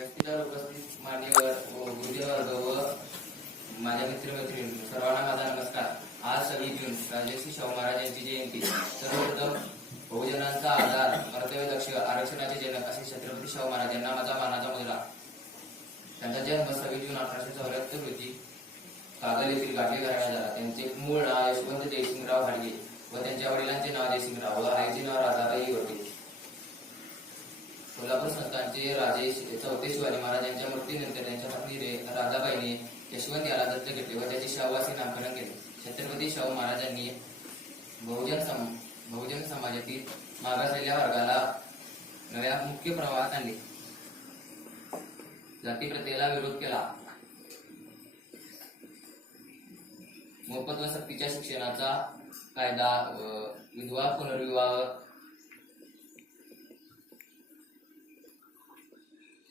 व्यासपीठावर उपस्थित मान्यवर व गुरुजनवर्ग व माझ्या मित्रमैत्रिणी सर्वांना माझा नमस्कार। आज 26 जून राजर्षी शाहू महाराज यांची जयंती। सर्वप्रथम बहुजनांचा आधार, कर्तव्यदक्ष, आरक्षणाचे जनक असे छत्रपती शाहू महाराज यांना माझा मानाचा मुजरा। त्यांचा जन्म 26 जून 1874 रोजी कागल येथील गाडगे घराण्यात झाला। त्यांचे मूळ नाव यशवंत जयसिंगराव घाडगे व त्यांच्या वडिलांचे नाव जयसिंगराव व आईचे नाव राधाबाई होते। कोल्हापूर संस्थानचे राजे चौथे शिवाजी महाराज यांच्या मृत्यूनंतर त्यांच्या पत्नी राधाबाईने यशवंत याला दत्तक घेतले व त्याचे शाहू असे नामकरण केले। छत्रपती शाहू महाराजांनी बहुजन समाजातील मागासलेल्या वर्गाला नव्या मुख्य प्रवाहात आणले, जातीप्रथेला विरोध केला, मोफत व सक्तीच्या शिक्षणाचा कायदा, विधवा पुनर्विवाह,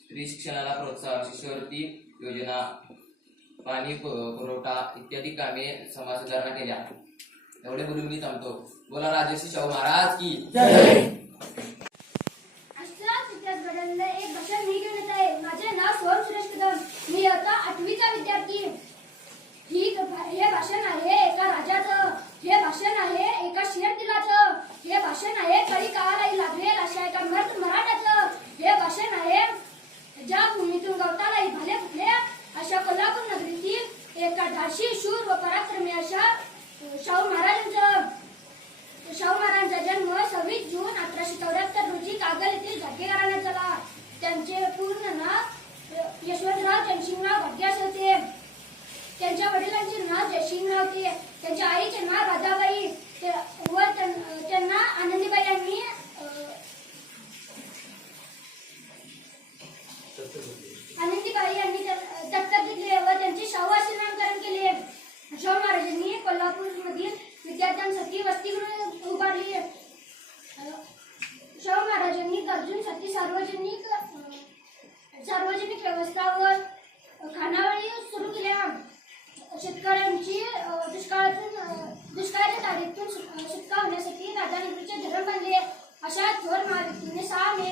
स्त्री शिक्षणाला प्रोत्साहन, शिष्यवृत्ती योजना, पाणी पुरवठा इत्यादी कामे समाज सुधारणा केल्या। एवढे बोलून मी थांबतो। बोला राजर्षी शाहू महाराज की जय। एक भाषण मी घेऊन येत आहे। माझे नाव सोहम सुरेश कदम, मी आता 8वीचा विद्यार्थी। हे भाषण आहे एका राजाचं, हे भाषण आहे एका शेर दिलाचं, हे भाषण आहे कळी काळाला लागलेल अशा एका मराठाचं, हे भाषण आहे ज्या भूमीतून गवताला भाले फुटले अशा कोल्हापूर नगरीतील एका धाडसी शूर व पराक्रमी अशा शाहू महाराजांचं। शाहू महाराजांचा जन्म 26 जून 1874 रोजी कागल येथील घाडगे घराण्यात झाला। त्यांचे पूर्ण नाव यशवंतराव जयसिंगराव घाडगे असे होते। त्यांच्या वडिलांचे नाव जयसिंगराव होते। त्यांच्या आईचे नाव राधाबाई व त्यांना आनंदीबाई यांनी दत्तक घेतले व त्यांचे शाहू असे नामकरण केले। शाहू महाराजांनी कोल्हापूर मधील विद्यार्थ्यांसाठी वसतिगृह उभारली। शाहू महाराजांनी गरजूंसाठी सार्वजनिक व्यवस्था व खानावळी सुरू केल्या। शेतकऱ्यांची दुष्काळाच्या तारीखतून सुटका होण्यासाठी राधानगरीचे धरण बांधले। अशा थोर महाव्यक्तीने 6 मे